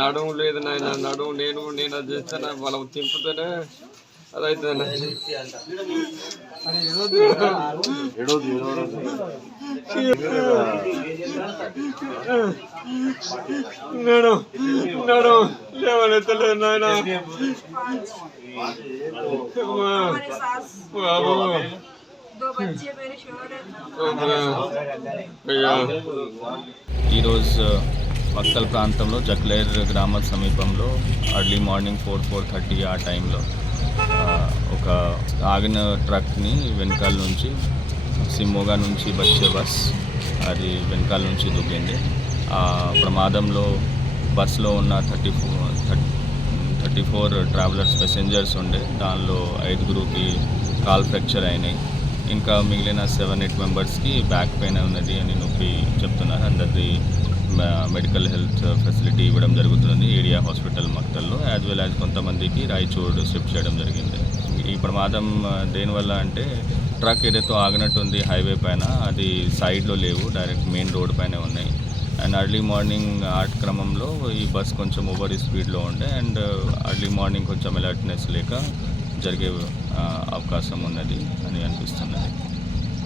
నడుము లేదు నాయన, నడుము నేను అది చేస్తాను, వాళ్ళ తింపుతూనే అదైతే నడు లేవనెత్తలేదు నాయన. ఈరోజు మక్తల్ ప్రాంతంలో జక్లేర్ గ్రామ సమీపంలో అర్లీ మార్నింగ్ 4:30 ఆ టైంలో ఒక ఆగిన ట్రక్ని వెనకాల నుంచి సిమ్మోగా నుంచి వచ్చే బస్ అది వెనకాల నుంచి దూకింది. ఆ ప్రమాదంలో బస్సులో ఉన్న 34 ట్రావెలర్స్ ప్యాసింజర్స్ ఉండే, దానిలో 5గురికి కాల్ ఫ్రాక్చర్ అయినాయి. ఇంకా మిగిలిన 7-8 మెంబర్స్కి బ్యాక్ పెయిన్ ఉన్నది అని నొప్పి చెప్తున్నారు. అందరిది మెడికల్ హెల్త్ ఫెసిలిటీ ఇవ్వడం జరుగుతుంది ఏరియా హాస్పిటల్ మక్తల్లో, యాజ్ వెల్ యాజ్ కొంతమందికి రాయచూర్ షిఫ్ట్ చేయడం జరిగింది. ఈ ప్రమాదం దేనివల్ల అంటే ట్రక్ ఏదైతే ఆగినట్టు ఉంది హైవే పైన, అది సైడ్లో లేవు, డైరెక్ట్ మెయిన్ రోడ్ పైనే ఉన్నాయి. అండ్ అర్లీ మార్నింగ్ క్రమంలో ఈ బస్ కొంచెం ఓవర్ స్పీడ్లో ఉండే, అండ్ అర్లీ మార్నింగ్ కొంచెం అలర్ట్నెస్ లేక జరిగే అవకాశం ఉన్నది అని అనిపిస్తున్నది.